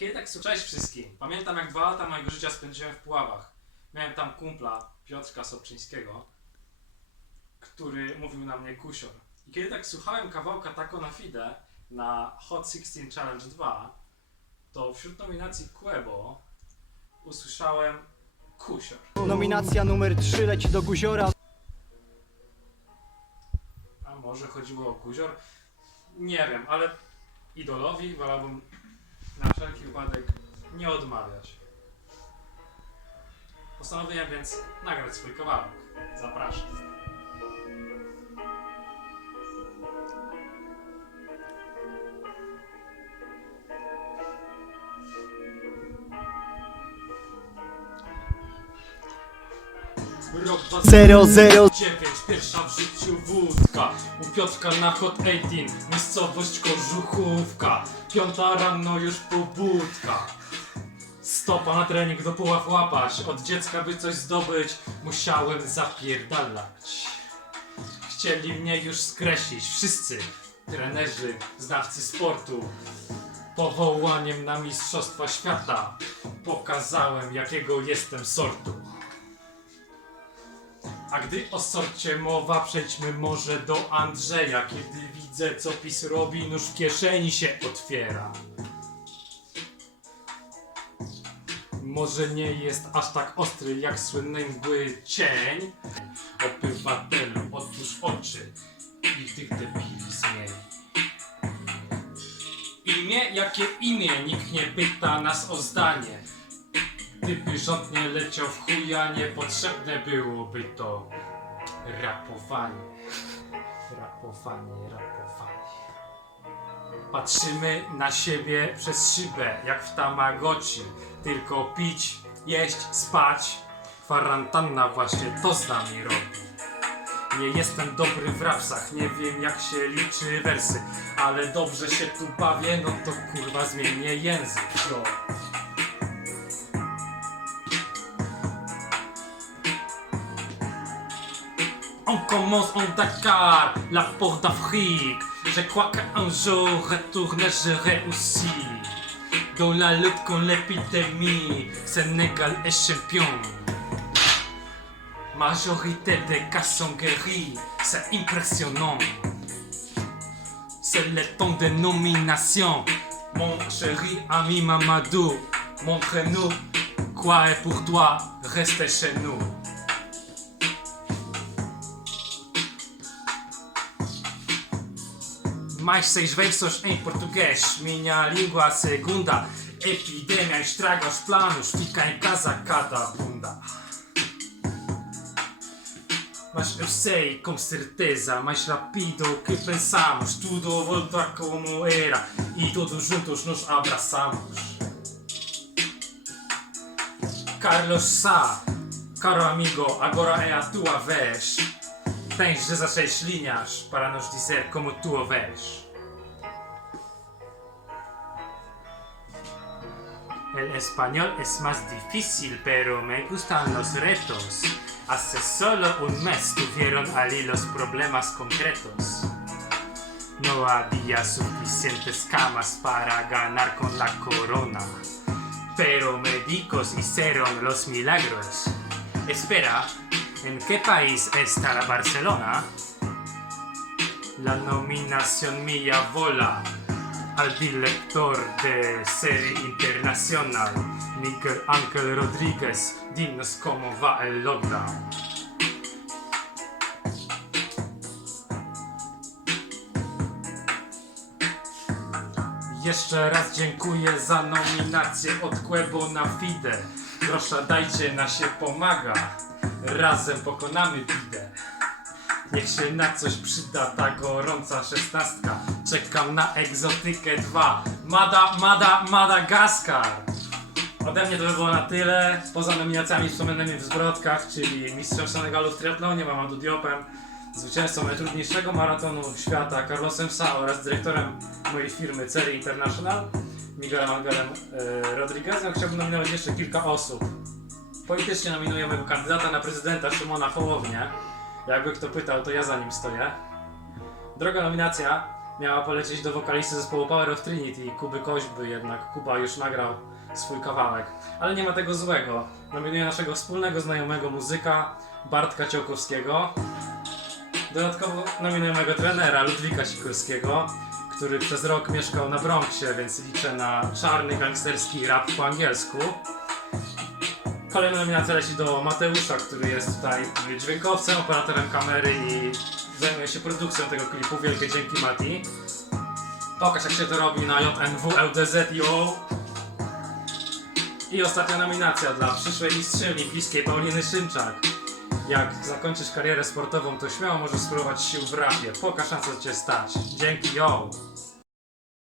Kiedy tak cześć wszystkim. Pamiętam jak dwa lata mojego życia spędziłem w Puławach. Miałem tam kumpla Piotrka Sobczyńskiego, który mówił na mnie kusior. I kiedy tak słuchałem kawałka Taco na Fide na Hot 16 Challenge 2, to wśród nominacji Quebo usłyszałem kusior. Nominacja numer 3 leci do Guziora. A może chodziło o kuzior? Nie wiem, ale idolowi wolałbym na wszelki wypadek nie odmawiać. Postanowiłem więc nagrać swój kawałek. Zapraszam. Rok 0, 0, 9, pierwsza w życiu wódka. U Piotrka na hot 18 Miejscowość Kożuchówka. Piąta rano już pobudka Stopa na trening do puław łapać. Od dziecka by coś zdobyć Musiałem zapierdalać. Chcieli mnie już skreślić Wszyscy. Trenerzy, znawcy sportu. Powołaniem na Mistrzostwa Świata. Pokazałem jakiego jestem sortu a gdy o sorcie mowa, przejdźmy może do Andrzeja. Kiedy widzę, co PiS robi, nóż w kieszeni się otwiera. Może nie jest aż tak ostry jak słynny mgły cień. Obywatelu, otwórz oczy i tych debili zmień. Imię? Jakie imię? Nikt nie pyta nas o zdanie. Gdyby rząd leciał w chuja, niepotrzebne byłoby to rapowanie. Rapowanie, rapowanie. Patrzymy na siebie przez szybę, jak w Tamagotchi. Tylko pić, jeść, spać. Kwarantanna właśnie to z nami robi. Nie jestem dobry w rapsach, nie wiem jak się liczy wersy, ale dobrze się tu bawię, no to kurwa zmienię język. Yo. On commence en Dakar, la porte d'Afrique. Je crois qu'un jour retournerai aussi. Dans la lutte contre l'épidémie, Sénégal est champion. Majorité des cas sont guéris, c'est impressionnant. C'est le temps des nominations. Mon chéri ami Mamadou, montre-nous quoi est pour toi rester chez nous. Mais seis versos em português, minha língua segunda. Epidemia estraga os planos, fica em casa cada bunda. Mas eu sei com certeza, mais rápido que pensamos, tudo volta como era e todos juntos nos abraçamos. Carlos Sá, caro amigo, agora é a tua vez. Tens 16 linhas para nos dizer como tu o vês. El español es más difícil, pero me gustan los retos. Hace solo un mes tuvieron allí los problemas concretos. No había suficientes camas para ganar con la corona. Pero médicos hicieron los milagros. Espera, ¿en qué país está la Barcelona? La nominación mía vola al director de serie internacional, Miguel Ángel Rodríguez. Dinos cómo va el lockdown. Jeszcze raz dziękuję za nominację od Quebo na Fide. Proszę dajcie na się pomaga. Razem pokonamy bidę. Niech się na coś przyda ta gorąca szesnastka. Czekam na egzotykę 2. Mada, Mada, Madagaskar. Ode mnie to by było na tyle. Poza nominacjami wspomnianymi w Zbrodkach, czyli mistrzem Senegalu w triatlonie, Mamadou Diopem, zwycięzcą najtrudniejszego maratonu świata Carlosem Sa oraz dyrektorem mojej firmy Celi International, Miguelem Angelem e, Rodriguezem. Chciałbym nominować jeszcze kilka osób. Politycznie nominuję mojego kandydata na prezydenta Szymona Hołownię. Jakby kto pytał, to ja za nim stoję. Droga nominacja miała polecieć do wokalisty zespołu Power of Trinity, Kuby Koźby, jednak Kuba już nagrał swój kawałek. Ale nie ma tego złego. Nominuję naszego wspólnego znajomego muzyka, Bartka Ciołkowskiego. Dodatkowo nominuję mojego trenera, Ludwika Sikorskiego, który przez rok mieszkał na Bronxie, więc liczę na czarny gangsterski rap po angielsku. Kolejna nominacja leci do Mateusza, który jest tutaj dźwiękowcem, operatorem kamery i zajmuje się produkcją tego klipu. Wielkie dzięki Mati. Pokaż jak się to robi na JNW, LDZ i. I ostatnia nominacja dla przyszłej mistrzyni olimpijskiej Pauliny Szymczak. Jak zakończysz karierę sportową, to śmiało możesz spróbować sił w rapie. Pokaż na co cię stać. Dzięki, yo!